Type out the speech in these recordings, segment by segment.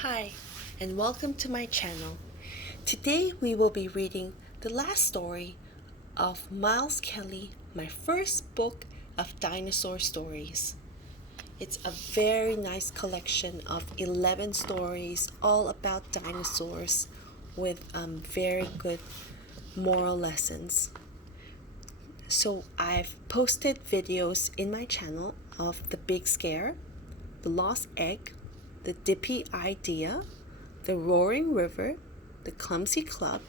Hi, and welcome to my channel. Today we will be reading the last story of Miles Kelly, my first book of dinosaur stories. It's a very nice collection of 11 stories all about dinosaurs with very good moral lessons. So I've posted videos in my channel of the Big Scare, the Lost Egg, the Dippy Idea, the Roaring River, the Clumsy Club,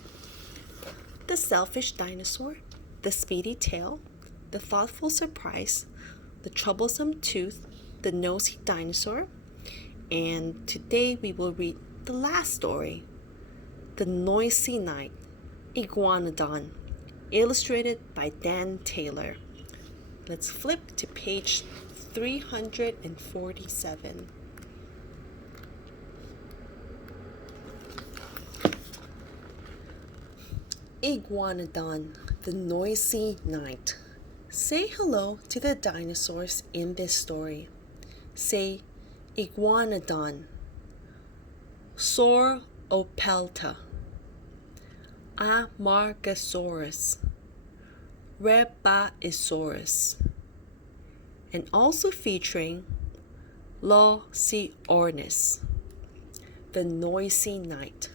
the Selfish Dinosaur, the Speedy Tail, the Thoughtful Surprise, the Troublesome Tooth, the Nosy Dinosaur, and today we will read the last story, The Noisy Night, Iguanodon, illustrated by Dan Taylor. Let's flip to page 347. Iguanodon, the Noisy Night. Say hello to the dinosaurs in this story. Say Iguanodon, Sauropelta, Amargasaurus, Rebaisaurus, and also featuring Losiornis, the Noisy Night.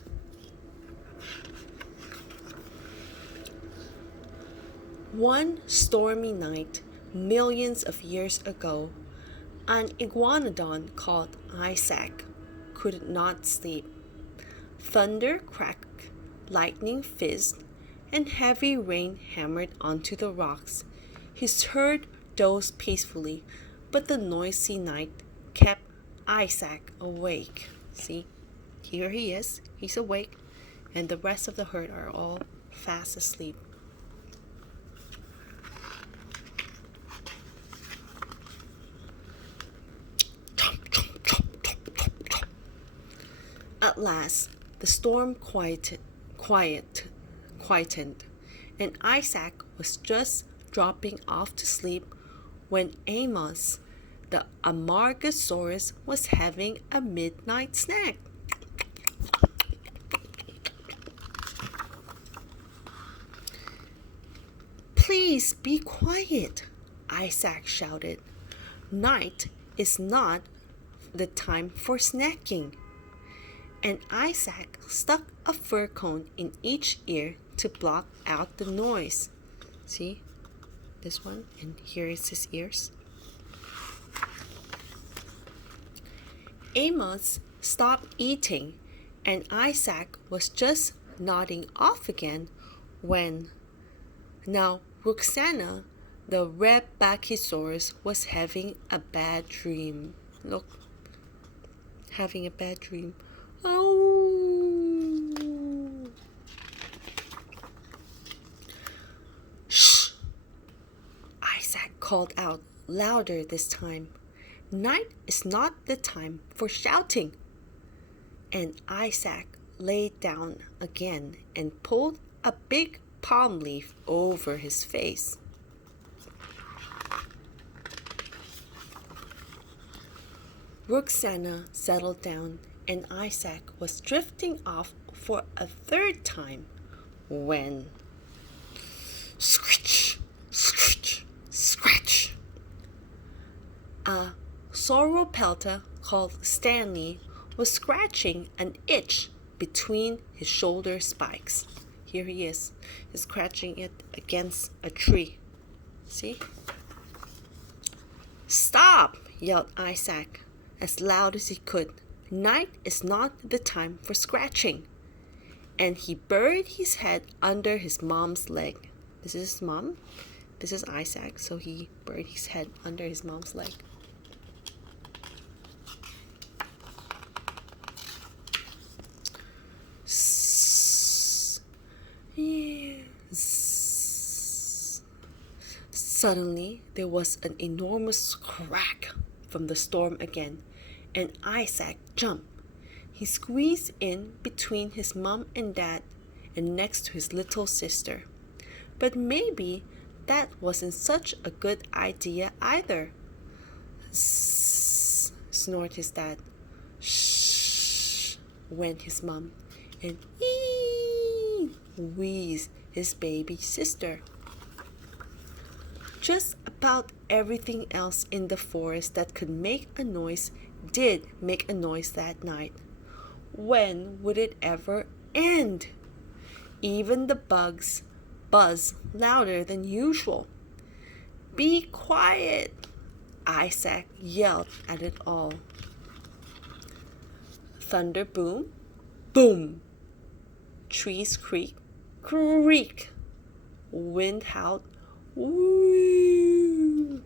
One stormy night, millions of years ago, an iguanodon called Isaac could not sleep. Thunder cracked, lightning fizzed, and heavy rain hammered onto the rocks. His herd dozed peacefully, but the noisy night kept Isaac awake. See, here he is, he's awake, and the rest of the herd are all fast asleep. At last, the storm quietened, and Isaac was just dropping off to sleep when Amos, the Amargasaurus, was having a midnight snack. Please be quiet, Isaac shouted. Night is not the time for snacking. And Isaac stuck a fir cone in each ear to block out the noise. See? This one, and here is his ears. Amos stopped eating, and Isaac was just nodding off again when now Roxana, the Rebaisaurus, was having a bad dream. Look, having a bad dream. Oh! Shh! Isaac called out louder this time. Night is not the time for shouting. And Isaac lay down again and pulled a big palm leaf over his face. Roxana settled down, and Isaac was drifting off for a third time when scratch, scratch, scratch. A sauropelta called Stanley was scratching an itch between his shoulder spikes. Here he is. He's scratching it against a tree. See? Stop! Yelled Isaac as loud as he could. Night is not the time for scratching. And he buried his head under his mom's leg. This is his mom. This is Isaac. So he buried his head under his mom's leg. Suddenly, there was an enormous crack from the storm again, and Isaac jumped. He squeezed in between his mom and dad and next to his little sister. But maybe that wasn't such a good idea either. Zzz, snored his dad. Shh. went his mom, and wheezed his baby sister. Just about everything else in the forest that could make a noise did make a noise that night. When would it ever end? Even the bugs buzzed louder than usual. "Be quiet!" Isaac yelled at it all. Thunder boom, boom. Trees creak, creak. Wind howled, woo.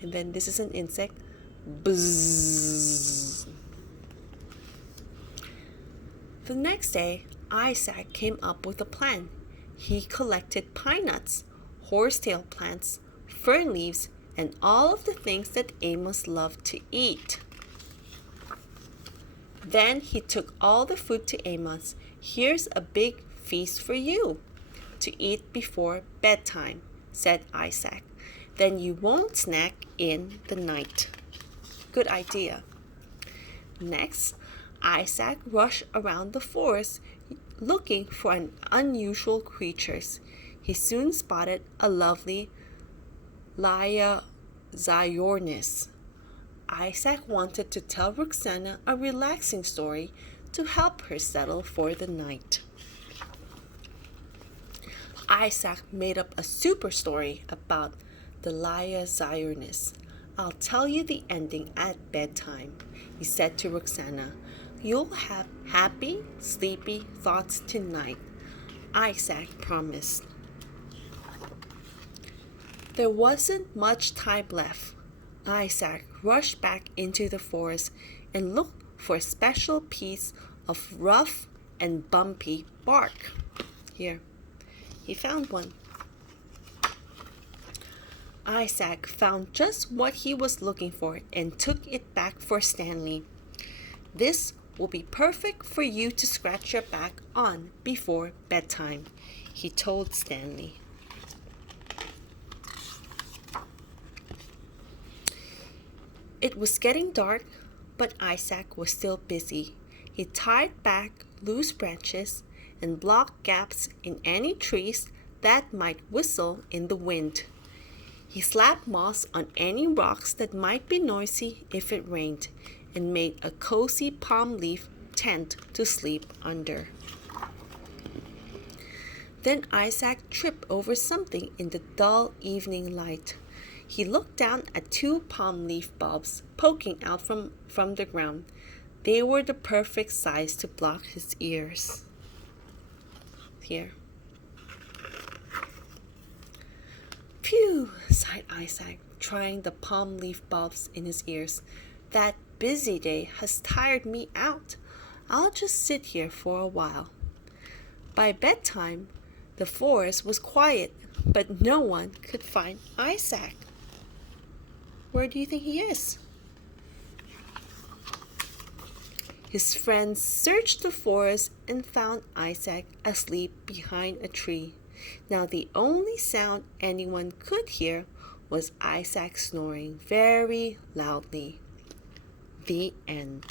And then this is an insect, buzz. The next day, Isaac came up with a plan. He collected pine nuts, horsetail plants, fern leaves, and all of the things that Amos loved to eat. Then he took all the food to Amos. "Here's a big feast for you to eat before bedtime," said Isaac. "Then you won't snack in the night." Good idea. Next, Isaac rushed around the forest looking for unusual creatures. He soon spotted a lovely Liosaurus. Isaac wanted to tell Roxana a relaxing story to help her settle for the night. Isaac made up a super story about the Liosaurus. "I'll tell you the ending at bedtime," he said to Roxana. "You'll have happy, sleepy thoughts tonight," Isaac promised. There wasn't much time left. Isaac rushed back into the forest and looked for a special piece of rough and bumpy bark. Here, he found one. Isaac found just what he was looking for and took it back for Stanley. "This will be perfect for you to scratch your back on before bedtime," he told Stanley. It was getting dark, but Isaac was still busy. He tied back loose branches and blocked gaps in any trees that might whistle in the wind. He slapped moss on any rocks that might be noisy if it rained, and made a cozy palm leaf tent to sleep under. Then Isaac tripped over something in the dull evening light. He looked down at 2 palm leaf bulbs poking out from the ground. They were the perfect size to block his ears. Here. "Phew," sighed Isaac, trying the palm leaf bulbs in his ears. "That busy day has tired me out. I'll just sit here for a while." By bedtime, the forest was quiet, but no one could find Isaac. Where do you think he is? His friends searched the forest and found Isaac asleep behind a tree. Now the only sound anyone could hear was Isaac snoring very loudly. The end.